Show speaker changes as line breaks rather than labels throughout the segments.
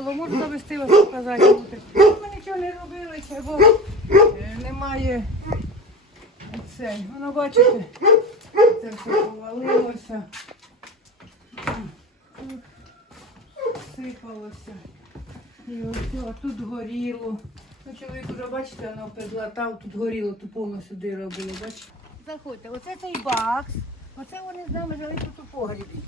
можу завести вас показати. Ну, Ми нічого не робили, бо е, немає це. Воно бачите, це все повалилося. Сипалося. І ось а тут горіло. Ну, чоловік уже, бачите, воно підлатав, тут горіло, тут повністю дира було, бачите? Заходьте, оце цей бакс, оце вони з нами жили тут у погрібі.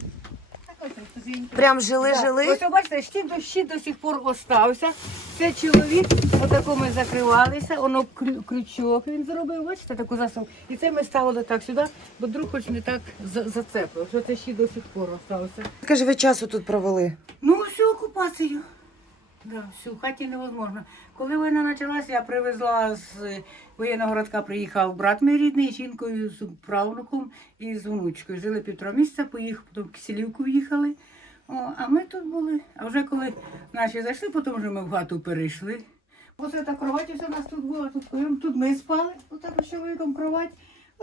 Прям жили,
Так,
жили.
Ось бачите, щит до щит до сих пор остався. Це чоловік, отако ми закривалися, воно крю- крючок він зробив, бачите, таку засову. І це ми ставили так сюди, бо друг хоч не так за- зацепив. Що це щит до сих пор остався.
Скажи, ви часу тут провели?
Ну, всю окупацію. Да, всю, в хаті невозможно. Коли війна почалася, я привезла з е, воєнного городка, приїхав брат мій рідний, з жінкою, з правнуком і з внучкою. Жили півтора місяця, поїхав, потім в Киселівку їхали. О, а ми тут були. А вже коли наші зайшли, потім вже ми в хату перейшли. Оце та кровать у нас тут була, тут, ковром, тут ми спали, отак з чоловіком кровать,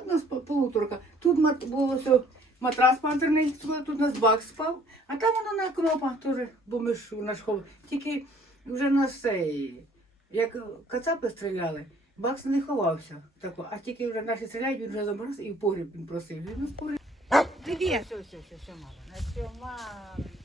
нас по- полуторка. Тут мат, було все, матрас панцирний, тут у нас бак спав, а там воно на кнопах теж, бо ми ж наш хов. Тільки вже на цей, як кацапи стріляли, бакс не ховався. Так, а тільки вже наші стріляють, він вже замороз і в погріб він просив. Він у погріб. Привіт! Все, все, все, все, мама. Все, мама.